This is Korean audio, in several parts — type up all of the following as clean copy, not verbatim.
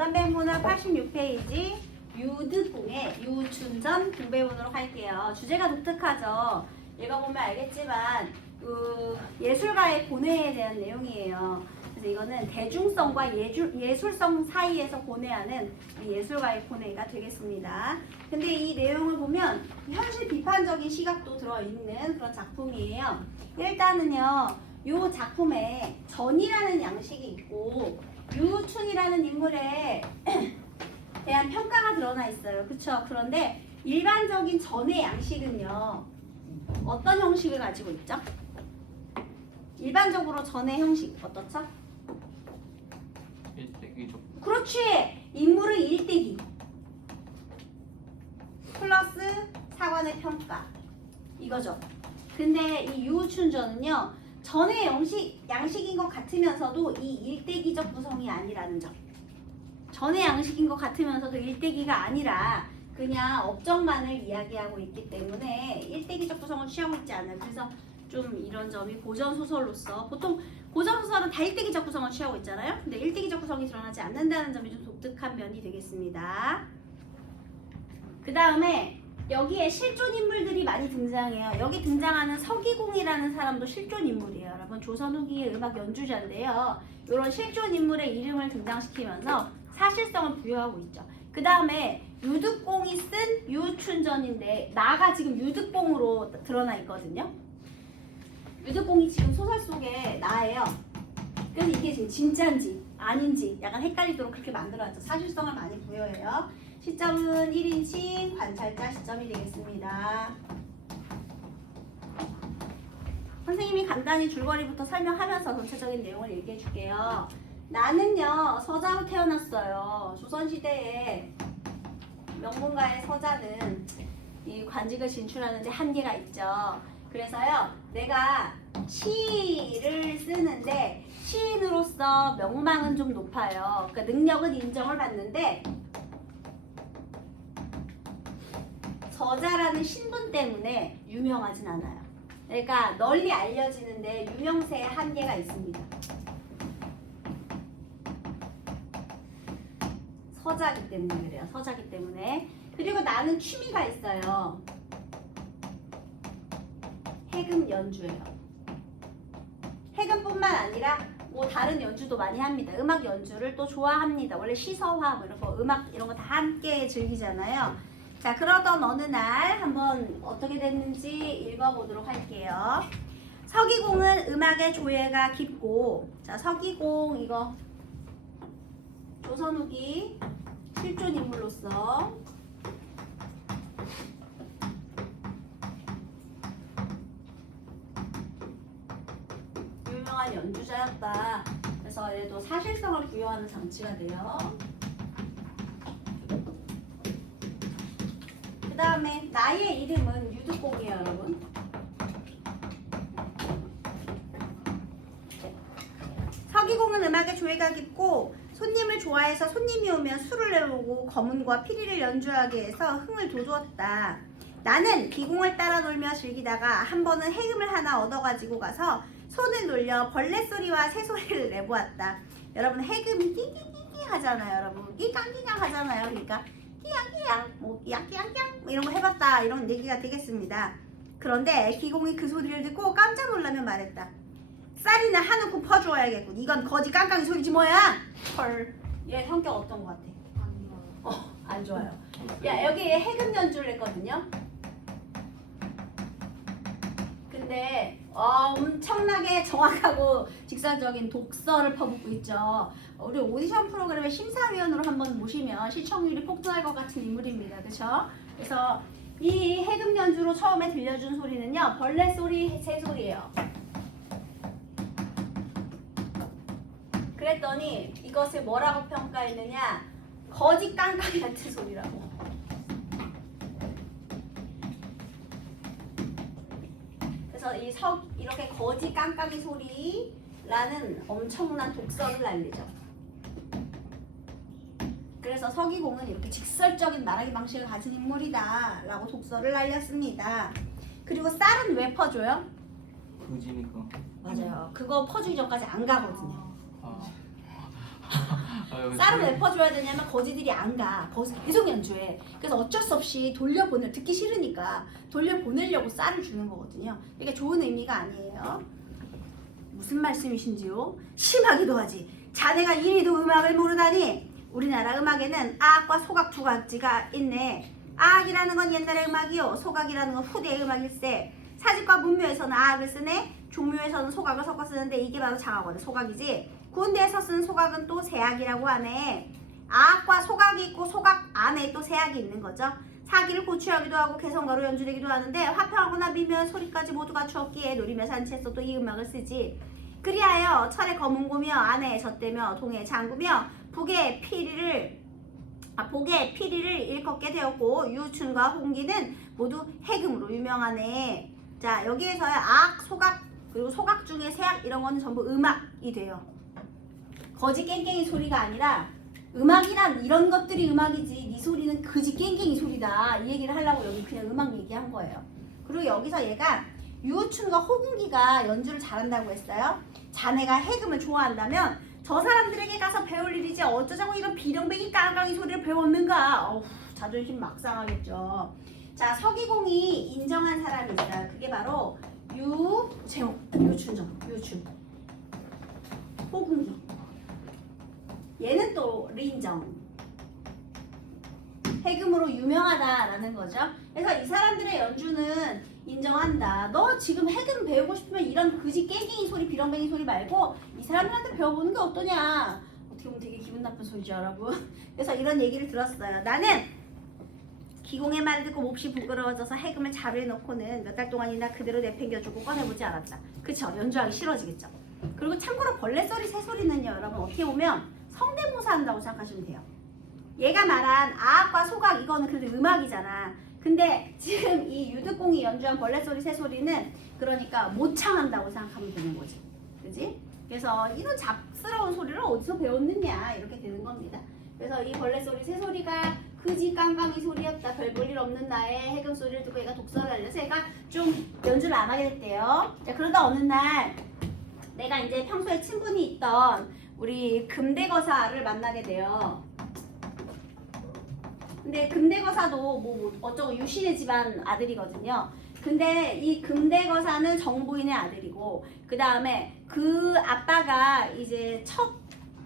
5단변문화 86페이지 유드공의 유춘전 등배문으로 할게요. 주제가 독특하죠. 읽어보면 알겠지만 예술가의 고뇌에 대한 내용이에요. 그래서 이거는 대중성과 예술성 사이에서 고뇌하는 예술가의 고뇌가 되겠습니다. 근데 이 내용을 보면 현실 비판적인 시각도 들어있는 그런 작품이에요. 일단은요, 이 작품에 전이라는 양식이 있고 유춘이라는 인물에 대한 평가가 드러나 있어요. 그쵸? 그런데 일반적인 전의 양식은요, 어떤 형식을 가지고 있죠? 일반적으로 전의 형식 어떻죠? 일대기죠. 그렇지! 인물의 일대기 플러스 사관의 평가 이거죠. 근데 이 유춘전은요, 전의 양식인 것 같으면서도 이 일대기적 구성이 아니라는 점. 전의 양식인 것 같으면서도 일대기가 아니라 그냥 업적만을 이야기하고 있기 때문에 일대기적 구성을 취하고 있지 않아요. 그래서 좀 이런 점이 고전소설로서, 보통 고전소설은 다 일대기적 구성을 취하고 있잖아요. 근데 일대기적 구성이 드러나지 않는다는 점이 좀 독특한 면이 되겠습니다. 그 다음에 여기에 실존 인물들이 많이 등장해요. 여기 등장하는 서기공이라는 사람도 실존 인물이에요. 여러분, 조선 후기의 음악 연주자인데요. 이런 실존 인물의 이름을 등장시키면서 사실성을 부여하고 있죠. 그 다음에 유득공이 쓴 유춘전인데 나가 지금 유득공으로 드러나 있거든요. 유득공이 지금 소설 속에 나예요. 그래서 이게 지금 진짜인지 아닌지 약간 헷갈리도록 그렇게 만들어놨죠. 사실성을 많이 부여해요. 시점은 1인칭 관찰자 시점이 되겠습니다. 선생님이 간단히 줄거리부터 설명하면서 전체적인 내용을 얘기해 줄게요. 나는요, 서자로 태어났어요. 조선시대에 명문가의 서자는 이 관직을 진출하는데 한계가 있죠. 그래서요, 내가 시를 쓰는데 시인으로서 명망은 좀 높아요. 그러니까 능력은 인정을 받는데 저자라는 신분 때문에 유명하진 않아요. 그러니까 널리 알려지는데 유명세에 한계가 있습니다. 서자기 때문에 그래요. 서자기 때문에. 그리고 나는 취미가 있어요. 해금 연주예요. 해금뿐만 아니라 뭐 다른 연주도 많이 합니다. 음악 연주를 또 좋아합니다. 원래 시서화 뭐 이런 거 음악 이런 거 다 함께 즐기잖아요. 자, 그러던 어느 날 한번 어떻게 됐는지 읽어보도록 할게요. 서기공은 음악의 조예가 깊고, 자, 서기공 이거 조선 후기 실존 인물로서 유명한 연주자였다. 그래서 얘도 사실성을 부여하는 장치가 돼요. 그 다음에 나의 이름은 유득공이에요, 여러분. 서기공은 음악에 조예가 깊고 손님을 좋아해서 손님이 오면 술을 내오고 거문과 피리를 연주하게 해서 흥을 돋우었다. 나는 기공을 따라 놀며 즐기다가 한 번은 해금을 하나 얻어가지고 가서 손을 놀려 벌레 소리와 새 소리를 내보았다. 여러분, 해금이 띠띠띠띠 하잖아요. 여러분, 끼깡끼깡 하잖아요. 그러니까 끼양끼양, 뭐 끼양끼양끼양 이런 거 해봤다, 이런 얘기가 되겠습니다. 그런데 기공이 그 소리를 듣고 깜짝 놀라며 말했다. 쌀이나 한 움큼 퍼주어야겠군. 이건 거지 깡깡이 소리지 뭐야? 헐. 얘 성격 어떤 거 같아? 안 좋아요. 야, 여기 해금 연주를 했거든요. 근데 엄청나게 정확하고 직설적인 독서를 퍼붓고 있죠. 우리 오디션 프로그램의 심사위원으로 한번 모시면 시청률이 폭등할 것 같은 인물입니다. 그렇죠? 그래서 이 해금 연주로 처음에 들려준 소리는요, 벌레 소리, 새 소리예요. 그랬더니 이것을 뭐라고 평가했느냐? 거지 깡깡이 같은 소리라고. 그래서 이렇게 거지 깡깡이 소리라는 엄청난 독설을 날리죠. 그래서 서기공은 이렇게 직설적인 말하기 방식을 가진 인물이다 라고 독설을 날렸습니다. 그리고 쌀은 왜 퍼줘요? 그지니까. 맞아요. 그거 퍼주기 전까지 안 가거든요. 쌀을 왜 퍼줘야 되냐면 거지들이 안 가. 거기서 계속 연주해. 그래서 어쩔 수 없이 듣기 싫으니까 돌려보내려고 쌀을 주는 거거든요. 그러니까 좋은 의미가 아니에요. 무슨 말씀이신지요? 심하기도 하지. 자네가 이리도 음악을 모르다니. 우리나라 음악에는 아악과 소각 두 가지가 있네. 아악이라는 건 옛날의 음악이요. 소각이라는 건 후대의 음악일세. 사직과 문묘에서는 아악을 쓰네. 종묘에서는 소각을 섞어 쓰는데 이게 바로 장하거든. 소각이지. 군대에서 쓰는 소각은 또 세악이라고 하네. 아악과 소각이 있고 소각 안에 또 세악이 있는 거죠. 사기를 고취하기도 하고 개성가로 연주되기도 하는데 화평하거나 미묘한 소리까지 모두 갖추었기에 노리며 산치에서 또 이 음악을 쓰지. 그리하여 철의 검은고며 안에 젖대며 동에 장구며 북에 복에 피리를 일컫게 되었고 유춘과 홍기는 모두 해금으로 유명하네. 자, 여기에서의 악, 소각 그리고 소각 중에 세악 이런 거는 전부 음악이 돼요. 거지 깽깽이 소리가 아니라 음악이란 이런 것들이 음악이지 네 소리는 그지 깽깽이 소리다 이 얘기를 하려고 여기 그냥 음악 얘기한 거예요. 그리고 여기서 얘가 유춘과 홍기가 연주를 잘한다고 했어요. 자네가 해금을 좋아한다면 저 사람들에게 가서 배울 일이지 어쩌자고 이런 비령뱅이 깡깡이 소리를 배웠는가. 어후, 자존심 막 상하겠죠. 자, 서기공이 인정한 사람이 있어요. 그게 바로 유춘정, 호궁정. 얘는 또 린정. 해금으로 유명하다라는 거죠. 그래서 이 사람들의 연주는 인정한다. 너 지금 해금 배우고 싶으면 이런 그지 깽깽이 소리, 비렁뱅이 소리 말고 이 사람들한테 배워보는 게 어떠냐. 어떻게 보면 되게 기분 나쁜 소리죠, 여러분. 그래서 이런 얘기를 들었어요. 나는 기공의 말을 듣고 몹시 부끄러워져서 해금을 자루에 넣고는 몇 달 동안이나 그대로 내팽겨주고 꺼내보지 않았다. 그쵸? 연주하기 싫어지겠죠. 그리고 참고로 벌레소리, 새소리는요, 여러분 어떻게 보면 성대모사 한다고 생각하시면 돼요. 얘가 말한 아악과 소각 이거는 그래도 음악이잖아. 근데 지금 이 유득공이 연주한 벌레소리, 새소리는 그러니까 모창한다고 생각하면 되는 거지. 그지? 그래서 이런 잡스러운 소리를 어디서 배웠느냐 이렇게 되는 겁니다. 그래서 이 벌레소리, 새소리가 그지 깡깡이 소리였다. 별 볼 일 없는 나의 해금 소리를 듣고 얘가 독서를 알려서 얘가 좀 연주를 안 하게 됐대요. 자, 그러다 어느 날 내가 이제 평소에 친분이 있던 우리 금대거사를 만나게 돼요. 근데 금대거사도 뭐 어쩌고 유신의 집안 아들이거든요. 근데 이 금대거사는 정부인의 아들이고 그 다음에 그 아빠가 이제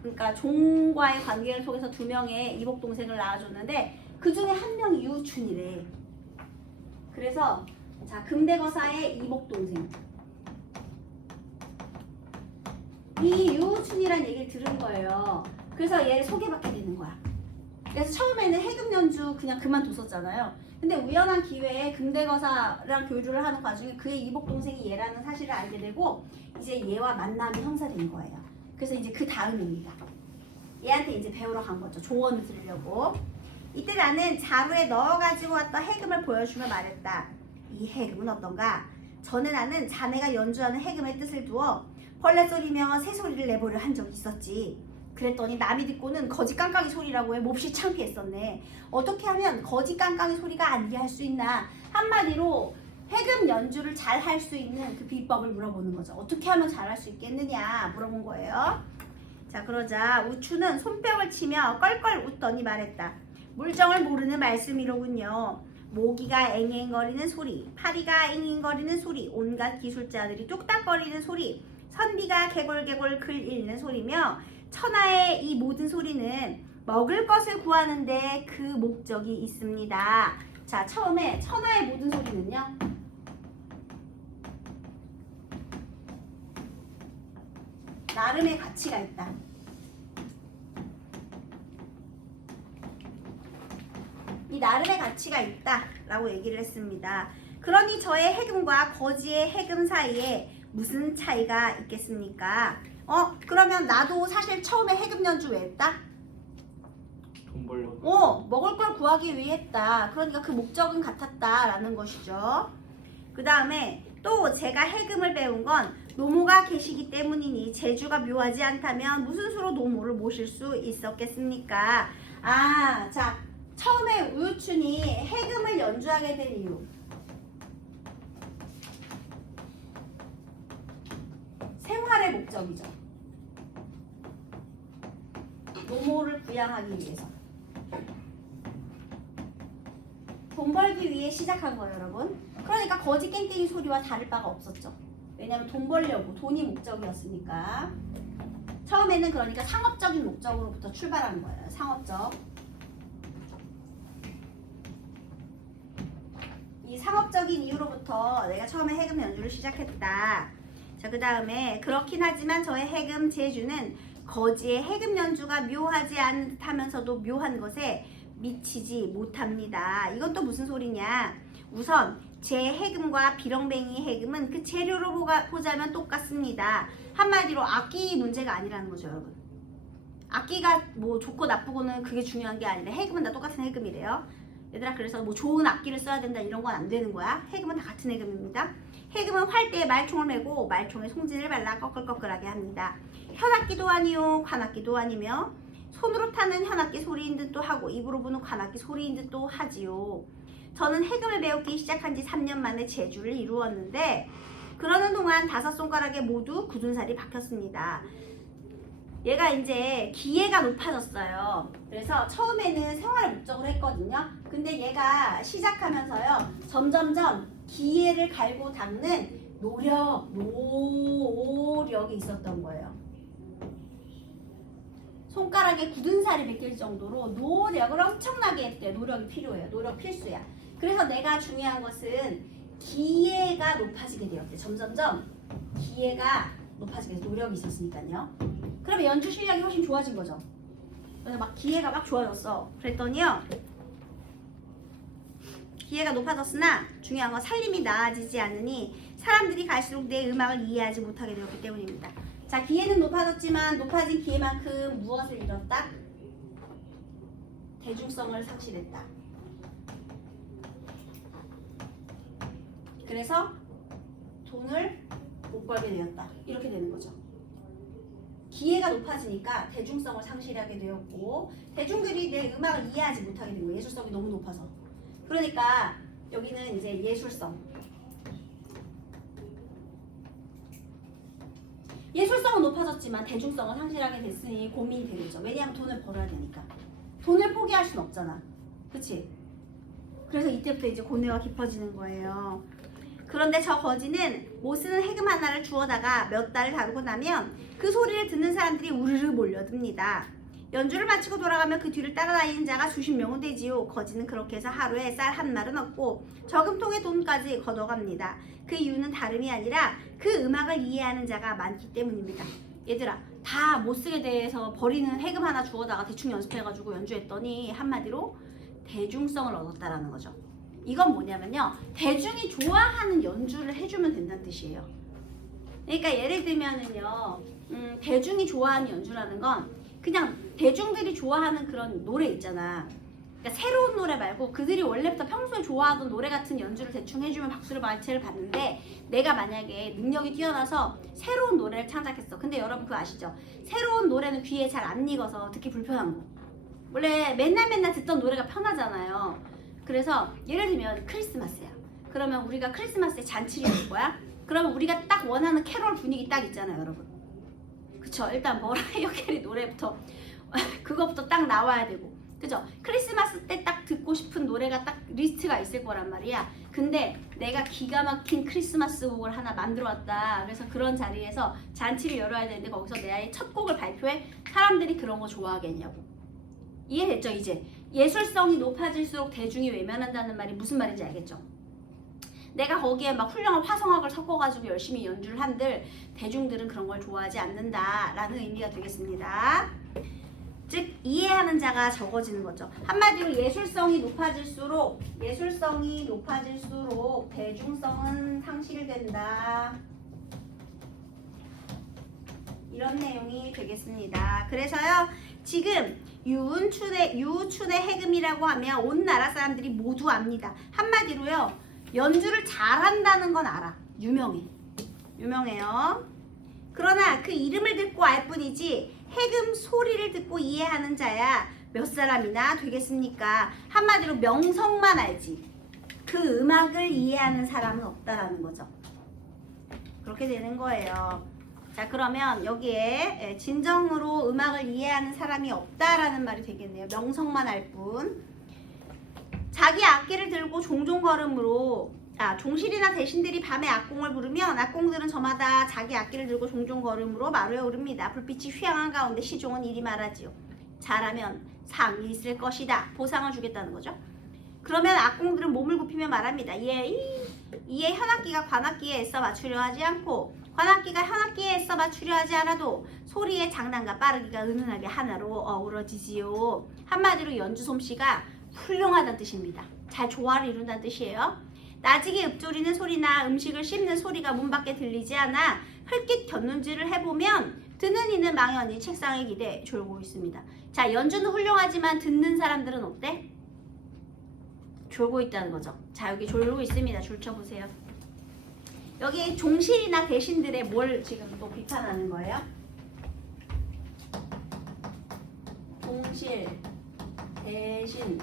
그러니까 종과의 관계를 통해서 2명의 이복 동생을 낳아줬는데 그 중에 한 명이 유춘이래. 그래서 자, 금대거사의 이복 동생. 이 유춘이란 얘기를 들은 거예요. 그래서 얘를 소개받게 되는 거야. 그래서 처음에는 해금 연주 그냥 그만뒀었잖아요. 근데 우연한 기회에 금대거사랑 교류를 하는 과정에 그의 이복 동생이 얘라는 사실을 알게 되고 이제 얘와 만남이 형성된 거예요. 그래서 이제 그 다음입니다. 얘한테 이제 배우러 간 거죠. 조언을 들으려고. 이때 나는 자루에 넣어 가지고 왔던 해금을 보여주며 말했다. 이 해금은 어떤가? 전에 나는 자네가 연주하는 해금의 뜻을 두어 벌레소리며 새소리를 내보려 한 적이 있었지. 그랬더니 남이 듣고는 거지 깡깡이 소리라고 해 몹시 창피했었네. 어떻게 하면 거지 깡깡이 소리가 아니게 할 수 있나? 한마디로 해금 연주를 잘 할 수 있는 그 비법을 물어보는 거죠. 어떻게 하면 잘 할 수 있겠느냐 물어본 거예요. 자, 그러자 우추는 손뼉을 치며 껄껄 웃더니 말했다. 물정을 모르는 말씀이로군요. 모기가 앵앵거리는 소리, 파리가 앵앵거리는 소리, 온갖 기술자들이 뚝딱거리는 소리, 선비가 개골개골 글 읽는 소리며 천하의 이 모든 소리는 먹을 것을 구하는데 그 목적이 있습니다. 자, 처음에 천하의 모든 소리는요. 나름의 가치가 있다. 이 나름의 가치가 있다라고 얘기를 했습니다. 그러니 저의 해금과 거지의 해금 사이에 무슨 차이가 있겠습니까? 그러면 나도 사실 처음에 해금 연주 왜 했다? 돈 벌려고. 먹을 걸 구하기 위해 했다. 그러니까 그 목적은 같았다라는 것이죠. 그 다음에 또 제가 해금을 배운 건 노모가 계시기 때문이니 재주가 묘하지 않다면 무슨 수로 노모를 모실 수 있었겠습니까? 자, 처음에 우유춘이 해금을 연주하게 된 이유. 생활의 목적이죠. 노모를 부양하기 위해서. 돈 벌기 위해 시작한 거예요, 여러분. 그러니까 거지 깽깽이 소리와 다를 바가 없었죠. 왜냐면 돈 벌려고, 돈이 목적이었으니까. 처음에는 그러니까 상업적인 목적으로부터 출발한 거예요. 상업적. 이 상업적인 이유로부터 내가 처음에 해금 연주를 시작했다. 자, 그 다음에 그렇긴 하지만 저의 해금 제주는 거지의 해금 연주가 묘하지 않은 듯 하면서도 묘한 것에 미치지 못합니다. 이건 또 무슨 소리냐? 우선 제 해금과 비렁뱅이 해금은 그 재료로 보자면 똑같습니다. 한마디로 악기 문제가 아니라는 거죠, 여러분. 악기가 뭐 좋고 나쁘고는 그게 중요한 게 아니라 해금은 다 똑같은 해금이래요. 얘들아, 그래서 뭐 좋은 악기를 써야 된다 이런 건 안 되는 거야. 해금은 다 같은 해금입니다. 해금은 활대에 말총을 메고 말총에 송진을 발라 꺼끌꺼끌하게 합니다. 현악기도 아니요, 관악기도 아니며 손으로 타는 현악기 소리인 듯도 하고 입으로 부는 관악기 소리인 듯도 하지요. 저는 해금을 배우기 시작한 지 3년 만에 제주를 이루었는데 그러는 동안 5손가락에 모두 굳은 살이 박혔습니다. 얘가 이제 기회가 높아졌어요. 그래서 처음에는 생활을 목적으로 했거든요. 근데 얘가 시작하면서요, 점점점 기회를 갈고 닦는 노력이 있었던 거예요. 손가락에 굳은 살이 벗길 정도로 노력을 엄청나게 했대요. 노력이 필요해요. 노력 필수야. 그래서 내가 중요한 것은 기회가 높아지게 되었대. 점점점 기회가 높아지게 돼서 노력이 있었으니까요. 그러면 연주 실력이 훨씬 좋아진 거죠. 그래서 막 기회가 막 좋아졌어. 그랬더니요, 기회가 높아졌으나 중요한 건 살림이 나아지지 않으니 사람들이 갈수록 내 음악을 이해하지 못하게 되었기 때문입니다. 자, 기회는 높아졌지만 높아진 기회만큼 무엇을 잃었다? 대중성을 상실했다. 그래서 돈을 못 벌게 되었다. 이렇게 되는 거죠. 기회가 높아지니까 대중성을 상실하게 되었고 대중들이 내 음악을 이해하지 못하게 된 거예요. 예술성이 너무 높아서. 그러니까 여기는 이제 예술성. 예술성은 높아졌지만 대중성을 상실하게 됐으니 고민이 되겠죠. 왜냐하면 돈을 벌어야 되니까. 돈을 포기할 순 없잖아. 그치? 그래서 이때부터 이제 고뇌가 깊어지는 거예요. 그런데 저 거지는 못 쓰는 해금 하나를 주워다가 몇 달을 다루고 나면 그 소리를 듣는 사람들이 우르르 몰려듭니다. 연주를 마치고 돌아가면 그 뒤를 따라다니는 자가 수십 명은 되지요. 거지는 그렇게 해서 하루에 쌀 한 말은 얻고 저금통에 돈까지 걷어갑니다. 그 이유는 다름이 아니라 그 음악을 이해하는 자가 많기 때문입니다. 얘들아, 다 못 쓰게 돼서 버리는 해금 하나 주워다가 대충 연습해가지고 연주했더니 한마디로 대중성을 얻었다라는 거죠. 이건 뭐냐면요, 대중이 좋아하는 연주를 해주면 된다는 뜻이에요. 그러니까 예를 들면은요, 대중이 좋아하는 연주라는 건 그냥 대중들이 좋아하는 그런 노래 있잖아. 그러니까 새로운 노래 말고 그들이 원래부터 평소에 좋아하던 노래 같은 연주를 대충 해주면 박수를 마치를 받는데, 내가 만약에 능력이 뛰어나서 새로운 노래를 창작했어. 근데 여러분 그거 아시죠? 새로운 노래는 귀에 잘 안 익어서 듣기 불편한 거. 원래 맨날 듣던 노래가 편하잖아요. 그래서 예를 들면 크리스마스야. 그러면 우리가 크리스마스에 잔치를 할 거야. 그러면 우리가 딱 원하는 캐롤 분위기 딱 있잖아요, 여러분. 그쵸? 일단 머라이어 캐리 노래부터 그거부터 딱 나와야 되고, 그죠? 크리스마스 때 딱 듣고 싶은 노래가 딱 리스트가 있을 거란 말이야. 근데 내가 기가 막힌 크리스마스 곡을 하나 만들어 왔다. 그래서 그런 자리에서 잔치를 열어야 되는데 거기서 내 아이 첫 곡을 발표해. 사람들이 그런 거 좋아하겠냐고. 이해됐죠? 이제 예술성이 높아질수록 대중이 외면한다는 말이 무슨 말인지 알겠죠? 내가 거기에 막 훌륭한 화성학을 섞어가지고 열심히 연주를 한들 대중들은 그런 걸 좋아하지 않는다라는 의미가 되겠습니다. 즉 이해하는 자가 적어지는 거죠. 한마디로 예술성이 높아질수록 대중성은 상실된다. 이런 내용이 되겠습니다. 그래서요, 지금 유춘의 해금이라고 하면 온 나라 사람들이 모두 압니다. 한마디로요, 연주를 잘한다는 건 알아. 유명해요. 그러나 그 이름을 듣고 알 뿐이지 해금 소리를 듣고 이해하는 자야 몇 사람이나 되겠습니까? 한마디로 명성만 알지 그 음악을 이해하는 사람은 없다라는 거죠. 그렇게 되는 거예요. 자, 그러면 여기에 진정으로 음악을 이해하는 사람이 없다라는 말이 되겠네요. 명성만 알 뿐. 자기 악기를 들고 종종 걸음으로 종실이나 대신들이 밤에 악공을 부르면 악공들은 저마다 자기 악기를 들고 종종 걸음으로 마루에 오릅니다. 불빛이 휘황한 가운데 시종은 이리 말하지요. 잘하면 상이 있을 것이다. 보상을 주겠다는 거죠. 그러면 악공들은 몸을 굽히며 말합니다. 이에 현악기가 관악기에 애써 맞추려 하지 않고 관악기가 현악기에 애써 맞추려 하지 않아도 소리의 장단과 빠르기가 은은하게 하나로 어우러지지요. 한마디로 연주 솜씨가 훌륭하다는 뜻입니다. 잘 조화를 이룬다는 뜻이에요. 나직이 읊조리는 소리나 음식을 씹는 소리가 문 밖에 들리지 않아 흘낏 곁눈질을 해보면 듣는 이는 망연히 책상에 기대 졸고 있습니다. 자, 연주는 훌륭하지만 듣는 사람들은 어때? 졸고 있다는 거죠. 자, 여기 졸고 있습니다. 줄 쳐보세요. 여기 종실이나 대신들의 뭘 지금 또 비판하는 거예요? 종실, 대신.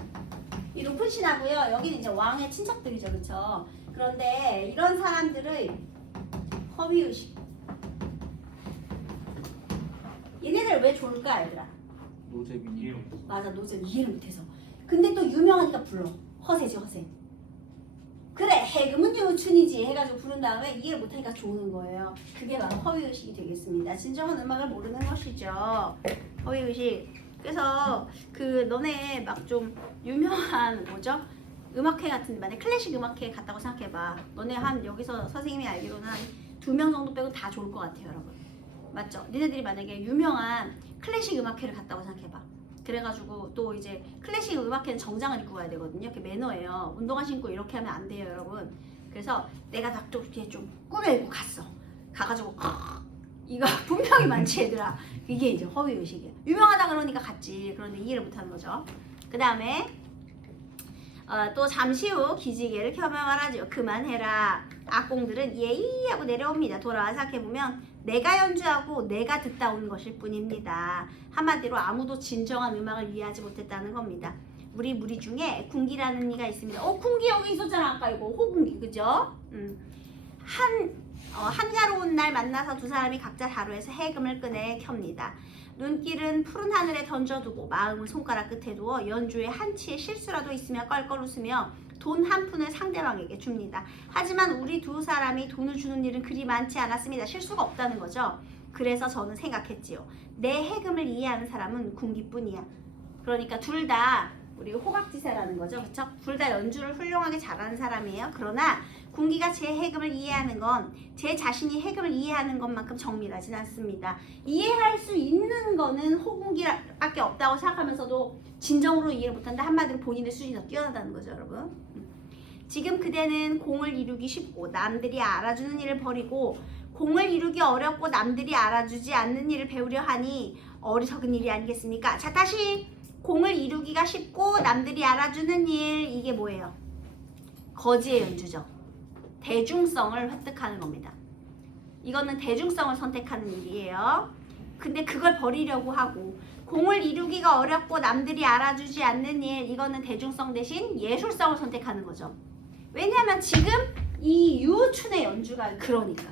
이 높은 신하고요. 여기는 이제 왕의 친척들이죠, 그렇죠? 그런데 이런 사람들의 허위 의식. 얘네들 왜 졸까, 얘들아? 노잼이에요. 맞아, 노잼 이해를 못해서. 근데 또 유명하니까 불러. 허세지, 허세. 그래, 해금은 유춘이지 해가지고 부른 다음에 이해를 못하니까 조는 거예요. 그게 바로 허위의식이 되겠습니다. 진정한 음악을 모르는 것이죠. 허위의식. 그래서 그 너네 막 좀 유명한 뭐죠? 음악회 같은데 만약 클래식 음악회 갔다고 생각해봐. 너네 한 여기서 선생님이 알기로는 한 2명 정도 빼고 다 좋을 것 같아요, 여러분. 맞죠? 니네들이 만약에 유명한 클래식 음악회를 갔다고 생각해봐. 그래가지고 또 이제 클래식 음악회는 정장을 입고 가야 되거든요. 그게 매너예요. 운동화 신고 이렇게 하면 안 돼요, 여러분. 그래서 내가 딱 좀 이렇게 좀 꾸며입고 갔어. 가가지고 이거 분명히 많지 얘들아. 이게 이제 허위의식이야. 유명하다 그러니까 갔지. 그런데 이해를 못하는 거죠. 그 다음에 또 잠시 후 기지개를 켜며 말하죠. 그만해라. 악공들은 예이 하고 내려옵니다. 돌아와 생각해보면 내가 연주하고 내가 듣다 온 것일 뿐입니다. 한마디로 아무도 진정한 음악을 이해하지 못했다는 겁니다. 우리 무리 중에 궁기라는 이가 있습니다. 궁기 여기 있었잖아 아까 이거 호궁기 그죠? 한가로운 날 만나서 두 사람이 각자 자루에서 해금을 꺼내 켭니다. 눈길은 푸른 하늘에 던져두고 마음을 손가락 끝에 두어 연주에 한치의 실수라도 있으며 껄껄 웃으며 돈 한 푼을 상대방에게 줍니다. 하지만 우리 두 사람이 돈을 주는 일은 그리 많지 않았습니다. 실수가 없다는 거죠. 그래서 저는 생각했지요. 내 해금을 이해하는 사람은 궁기뿐이야. 그러니까 둘 다 우리 호각지세라는 거죠. 그쵸? 둘 다 연주를 훌륭하게 잘하는 사람이에요. 그러나 궁기가 제 해금을 이해하는 건 제 자신이 해금을 이해하는 것만큼 정밀하진 않습니다. 이해할 수 있는 거는 호궁기밖에 없다고 생각하면서도 진정으로 이해를 못한다. 한마디로 본인의 수준이 더 뛰어나다는 거죠, 여러분. 지금 그대는 공을 이루기 쉽고 남들이 알아주는 일을 버리고 공을 이루기 어렵고 남들이 알아주지 않는 일을 배우려 하니 어리석은 일이 아니겠습니까? 자, 다시 공을 이루기가 쉽고 남들이 알아주는 일, 이게 뭐예요? 거지의 연주죠. 대중성을 획득하는 겁니다. 이거는 대중성을 선택하는 일이에요. 근데 그걸 버리려고 하고 공을 이루기가 어렵고 남들이 알아주지 않는 일, 이거는 대중성 대신 예술성을 선택하는 거죠. 왜냐하면 지금 이 유춘의 연주가 그러니까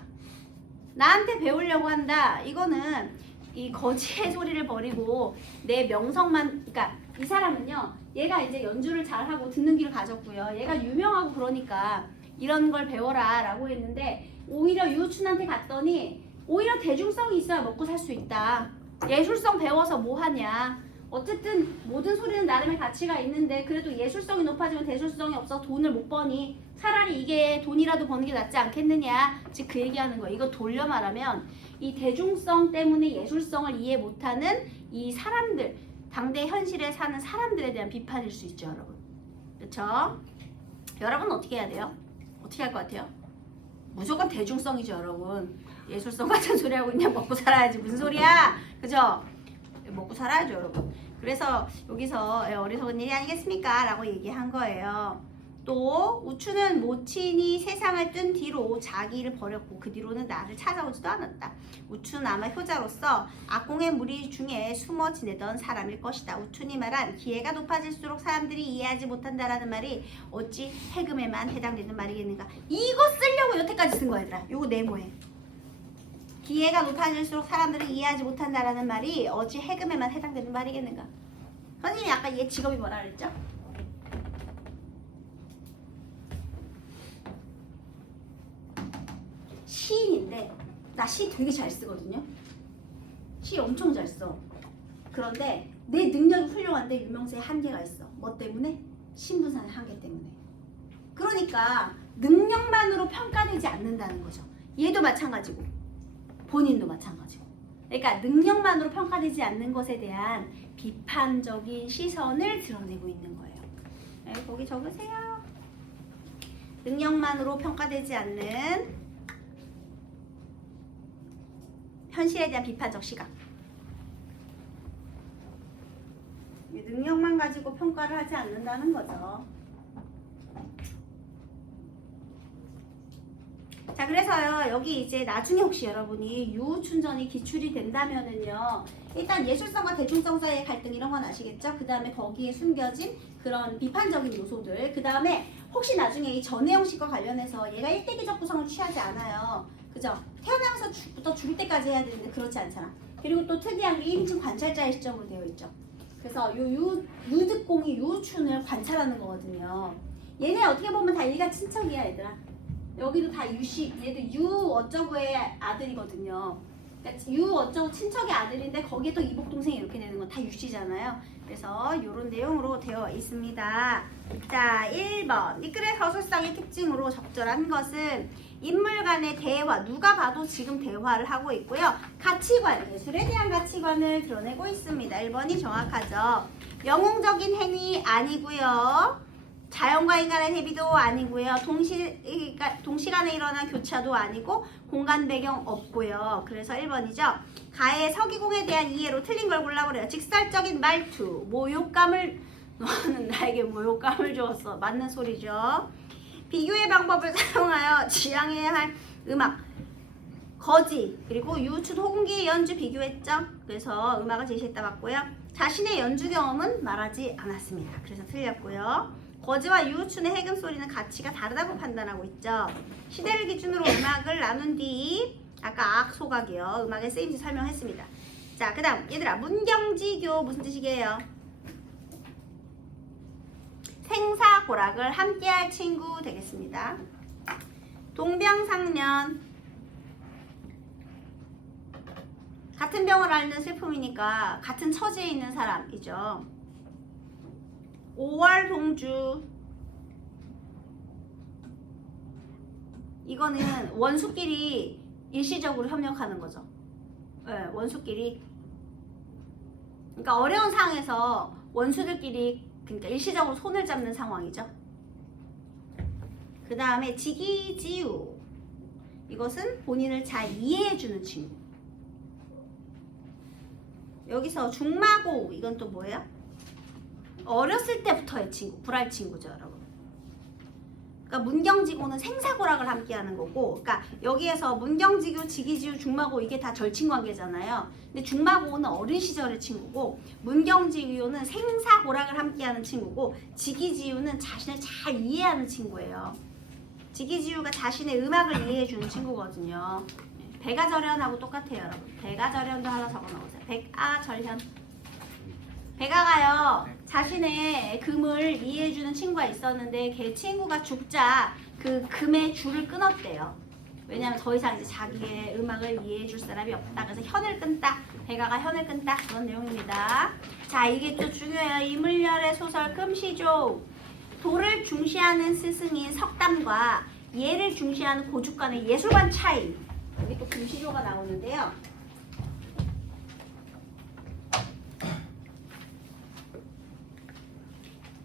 나한테 배우려고 한다. 이거는 이 거지의 소리를 버리고 내 명성만, 그러니까 이 사람은요, 얘가 이제 연주를 잘하고 듣는 귀를 가졌고요. 얘가 유명하고 그러니까 이런 걸 배워라 라고 했는데 오히려 유춘한테 갔더니 오히려 대중성이 있어야 먹고 살 수 있다. 예술성 배워서 뭐 하냐. 어쨌든 모든 소리는 나름의 가치가 있는데 그래도 예술성이 높아지면 대중성이 없어서 돈을 못 버니 차라리 이게 돈이라도 버는 게 낫지 않겠느냐. 즉 그 얘기하는 거예요. 이거 돌려 말하면 이 대중성 때문에 예술성을 이해 못하는 이 사람들, 당대 현실에 사는 사람들에 대한 비판일 수 있죠, 여러분. 그렇죠? 여러분 어떻게 해야 돼요? 어떻게 할 것 같아요? 무조건 대중성이죠, 여러분. 예술성 같은 소리 하고 있냐? 먹고 살아야지. 무슨 소리야? 그죠? 먹고 살아야죠, 여러분. 그래서 여기서 어리석은 일이 아니겠습니까? 라고 얘기한 거예요. 또 우추는 모친이 세상을 뜬 뒤로 자기를 버렸고 그 뒤로는 나를 찾아오지도 않았다. 우추는 아마 효자로서 악공의 무리 중에 숨어 지내던 사람일 것이다. 우춘이 말한 기회가 높아질수록 사람들이 이해하지 못한다라는 말이 어찌 해금에만 해당되는 말이겠는가. 이거 쓰려고 여태까지 쓴 거야, 얘들아. 요거 네모에. 기회가 높아질수록 사람들은 이해하지 못한다라는 말이 어지 해금에만 해당되는 말이겠는가? 선생님이 아까 얘 직업이 뭐라 그랬죠? 시인인데 나 시 되게 잘 쓰거든요. 시 엄청 잘 써. 그런데 내 능력이 훌륭한데 유명세에 한계가 있어. 뭐 때문에? 신분상의 한계 때문에. 그러니까 능력만으로 평가되지 않는다는 거죠. 얘도 마찬가지고 본인도 마찬가지고. 그러니까 능력만으로 평가되지 않는 것에 대한 비판적인 시선을 드러내고 있는 거예요. 네, 거기 적으세요. 능력만으로 평가되지 않는 현실에 대한 비판적 시각. 능력만 가지고 평가를 하지 않는다는 거죠. 자, 그래서요, 여기 이제 나중에 혹시 여러분이 유우춘전이 기출이 된다면은요, 일단 예술성과 대중성 사이의 갈등 이런 건 아시겠죠? 그 다음에 거기에 숨겨진 그런 비판적인 요소들, 그 다음에 혹시 나중에 이 전해형식과 관련해서 얘가 일대기적 구성을 취하지 않아요. 그죠? 태어나면서부터 죽을 때까지 해야 되는데 그렇지 않잖아. 그리고 또 특이한 게 1인칭 관찰자의 시점으로 되어 있죠. 그래서 유득공이 유우춘을 관찰하는 거거든요. 얘네 어떻게 보면 다 일가 친척이야, 얘들아. 여기도 다 유씨, 얘도 유 어쩌고의 아들이거든요. 그러니까 유 어쩌고 친척의 아들인데 거기에 또 이복 동생이 이렇게 되는 건 다 유씨잖아요. 그래서 이런 내용으로 되어 있습니다. 자, 1번 미끌의 서술상의 특징으로 적절한 것은 인물 간의 대화, 누가 봐도 지금 대화를 하고 있고요. 가치관, 예술에 대한 가치관을 드러내고 있습니다. 1번이 정확하죠. 영웅적인 행위 아니고요. 자연과 인간의 대비도 아니고요. 동시간에 일어난 교차도 아니고 공간 배경 없고요. 그래서 1번이죠. 가의 서기공에 대한 이해로 틀린 걸 골라보래요. 직설적인 말투, 모욕감을 너는 나에게 모욕감을 주었어. 맞는 소리죠. 비교의 방법을 사용하여 지향해야 할 음악, 거지, 그리고 유우춘 호공기의 연주 비교했죠. 그래서 음악을 제시했다 봤고요. 자신의 연주 경험은 말하지 않았습니다. 그래서 틀렸고요. 거지와 유우춘의 해금 소리는 가치가 다르다고 판단하고 있죠. 시대를 기준으로 음악을 나눈 뒤 아까 악소각이요. 음악의 쓰임새 설명했습니다. 자, 그 다음 얘들아, 문경지교 무슨 뜻이게요? 생사고락을 함께할 친구 되겠습니다. 동병상련, 같은 병을 앓는 슬픔이니까 같은 처지에 있는 사람이죠. 5월 동주, 이거는 원수끼리 일시적으로 협력하는 거죠. 네, 원수끼리. 그러니까 어려운 상황에서 원수들끼리 그러니까 일시적으로 손을 잡는 상황이죠. 그 다음에 지기지유, 이것은 본인을 잘 이해해주는 친구. 여기서 중마고, 이건 또 뭐예요? 어렸을 때부터의 친구, 불알 친구죠, 여러분. 그러니까 문경지고는 생사고락을 함께하는 거고, 그러니까 여기에서 문경지교, 지기지유, 중마고 이게 다 절친관계잖아요. 근데 중마고는 어린 시절의 친구고, 문경지교는 생사고락을 함께하는 친구고, 지기지유는 자신을 잘 이해하는 친구예요. 지기지유가 자신의 음악을 이해해주는 친구거든요. 백아절현하고 똑같아요, 여러분. 백아절현도 하나 적어놓으세요. 백아절현. 백아가요, 자신의 금을 이해해주는 친구가 있었는데 걔 친구가 죽자 그 금의 줄을 끊었대요. 왜냐하면 더 이상 이제 자기의 음악을 이해해줄 사람이 없다. 그래서 현을 끊다. 백아가 현을 끊다. 그런 내용입니다. 자, 이게 또 중요해요. 이물열의 소설 금시조. 도를 중시하는 스승인 석담과 예를 중시하는 고죽 간의 예술관 차이. 여기 또 금시조가 나오는데요.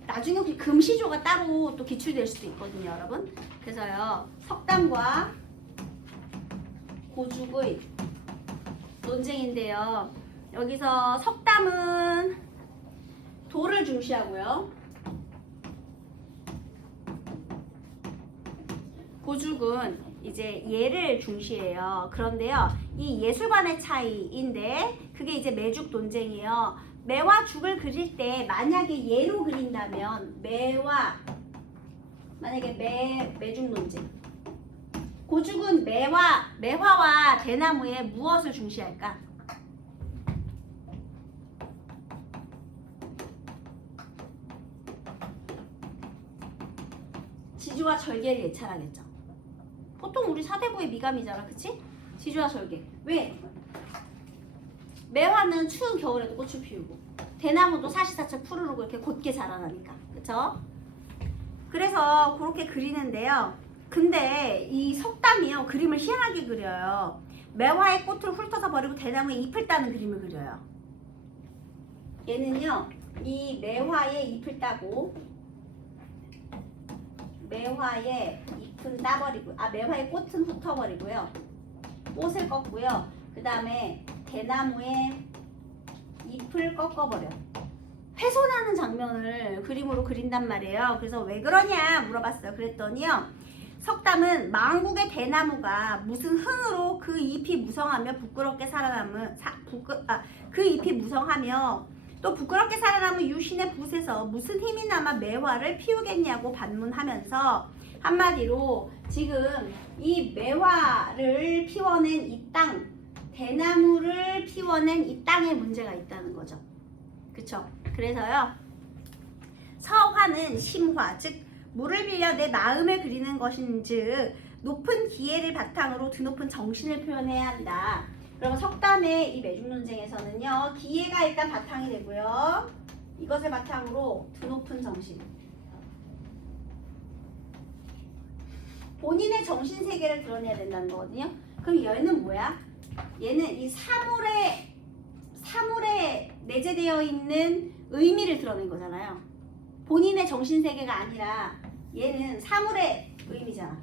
나중에 혹시 금시조가 따로 또 기출될 수도 있거든요, 여러분. 그래서요, 석담과 고죽의 논쟁인데요. 여기서 석담은 도를 중시하고요. 고죽은 이제 예를 중시해요. 그런데요, 이 예술관의 차이인데 그게 이제 매죽 논쟁이에요. 매와 죽을 그릴 때 만약에 예로 그린다면 매와 만약에 매죽 논쟁, 고죽은 매화와 대나무에 무엇을 중시할까? 지주와 절개를 예찰하겠죠. 보통 우리 사대부의 미감이잖아, 그치? 지주와 절개. 왜? 매화는 추운 겨울에도 꽃을 피우고 대나무도 사시사철 푸르르고 이렇게 곧게 자라나니까, 그쵸? 그래서 그렇게 그리는데요. 근데 이 석담이요, 그림을 희한하게 그려요. 매화의 꽃을 훑어서 버리고 대나무에 잎을 따는 그림을 그려요. 얘는요, 이 매화의 잎을 따고 매화의 잎은 따버리고, 매화의 꽃은 훑어버리고요. 꽃을 꺾고요. 그 다음에 대나무의 잎을 꺾어버려. 훼손하는 장면을 그림으로 그린단 말이에요. 그래서 왜 그러냐 물어봤어요. 그랬더니요, 석담은 망국의 대나무가 무슨 흥으로 그 잎이 무성하며 부끄럽게 살아남은 그 잎이 무성하며 또 부끄럽게 살아남은 유신의 붓에서 무슨 힘이 남아 매화를 피우겠냐고 반문하면서, 한마디로 지금 이 매화를 피워낸 이 땅, 대나무를 피워낸 이 땅에 문제가 있다는 거죠. 그쵸? 그래서요, 서화는 심화, 즉 물을 빌려 내 마음을 그리는 것인즉 높은 기회를 바탕으로 드높은 정신을 표현해야 한다. 그럼 석담의 이 매중 논쟁에서는요, 기회가 일단 바탕이 되고요, 이것을 바탕으로 드높은 정신, 본인의 정신 세계를 드러내야 된다는 거거든요. 그럼 얘는 뭐야? 얘는 이 사물에 내재되어 있는 의미를 드러낸 거잖아요. 본인의 정신 세계가 아니라 얘는 사물의 의미잖아.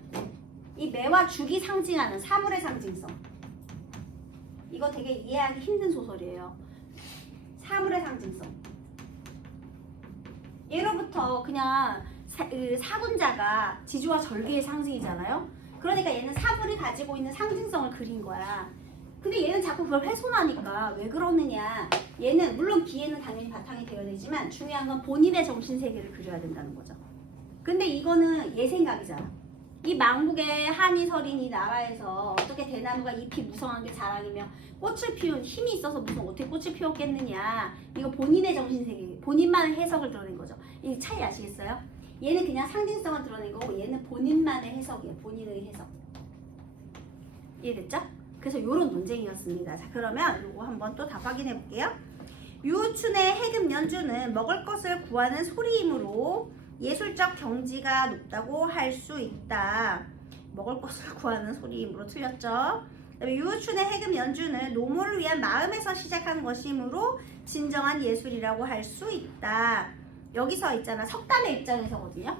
이 매와 죽이 상징하는 사물의 상징성. 이거 되게 이해하기 힘든 소설이에요. 사물의 상징성. 예로부터 그냥 사군자가 지주와 절개의 상징이잖아요. 그러니까 얘는 사물이 가지고 있는 상징성을 그린 거야. 근데 얘는 자꾸 그걸 훼손하니까 왜 그러느냐. 얘는 물론 기회는 당연히 바탕이 되어야 되지만 중요한 건 본인의 정신세계를 그려야 된다는 거죠. 근데 이거는 얘 생각이잖아. 이 망국의 한이 서린 이 나라에서 어떻게 대나무가 잎이 무성한 게 자랑이며 꽃을 피운 힘이 있어서 무슨 어떻게 꽃을 피웠겠느냐. 이거 본인의 정신세계, 본인만의 해석을 드러낸 거죠. 이 차이 아시겠어요? 얘는 그냥 상징성을 드러낸 거고 얘는 본인만의 해석이에요. 본인의 해석. 이해됐죠? 그래서 이런 논쟁이었습니다. 자, 그러면 이거 한번 또 다 확인해 볼게요. 유우춘의 해금 연주는 먹을 것을 구하는 소리이므로 예술적 경지가 높다고 할 수 있다. 먹을 것을 구하는 소리이므로 틀렸죠. 그다음에 유우춘의 해금 연주는 노모를 위한 마음에서 시작한 것이므로 진정한 예술이라고 할 수 있다. 여기서 있잖아, 석담의 입장에서거든요.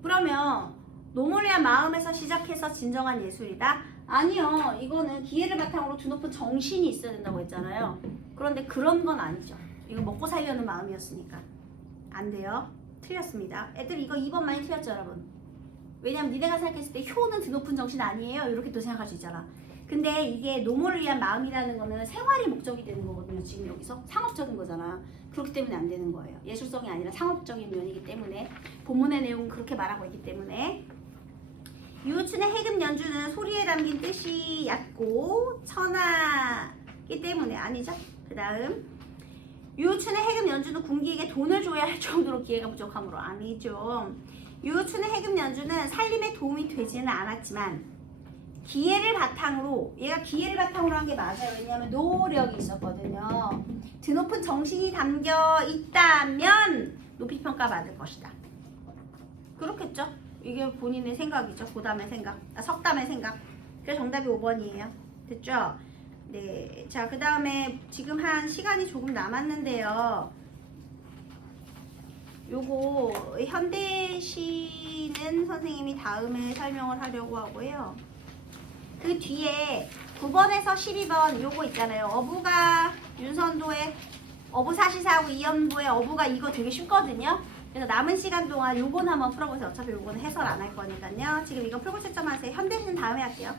그러면 노모를 위한 마음에서 시작해서 진정한 예술이다? 아니요. 이거는 기회를 바탕으로 드높은 정신이 있어야 된다고 했잖아요. 그런데 그런 건 아니죠. 이거 먹고 살려는 마음이었으니까. 안 돼요. 틀렸습니다. 애들 이거 2번 많이 틀렸죠, 여러분? 왜냐면 니네가 생각했을 때 효는 드높은 정신 아니에요? 이렇게 또 생각할 수 있잖아. 근데 이게 노모를 위한 마음이라는 거는 생활이 목적이 되는 거거든요. 지금 여기서 상업적인 거잖아. 그렇기 때문에 안 되는 거예요. 예술성이 아니라 상업적인 면이기 때문에, 본문의 내용은 그렇게 말하고 있기 때문에. 유우춘의 해금 연주는 소리에 담긴 뜻이 얕고 천하기 때문에 아니죠. 그 다음 유우춘의 해금 연주는 군기에게 돈을 줘야 할 정도로 기회가 부족하므로 아니죠. 유우춘의 해금 연주는 살림에 도움이 되지는 않았지만 기회를 바탕으로, 얘가 기회를 바탕으로 한 게 맞아요. 왜냐하면 노력이 있었거든요. 드높은 정신이 담겨 있다면 높이 평가받을 것이다. 그렇겠죠? 이게 본인의 생각이죠. 고담의 생각, 석담의 생각. 그래서 정답이 5번이에요. 됐죠? 네. 자, 그 다음에 지금 한 시간이 조금 남았는데요. 요거 현대시는 선생님이 다음에 설명을 하려고 하고요. 그 뒤에 9번에서 12번 요거 있잖아요. 어부가 윤선도의 어부사시사하고 이연부의 어부가 이거 되게 쉽거든요. 그래서 남은 시간 동안 요거는 한번 풀어보세요. 어차피 요거는 해설 안 할 거니까요. 지금 이거 풀고 채점하세요. 현대시는 다음에 할게요.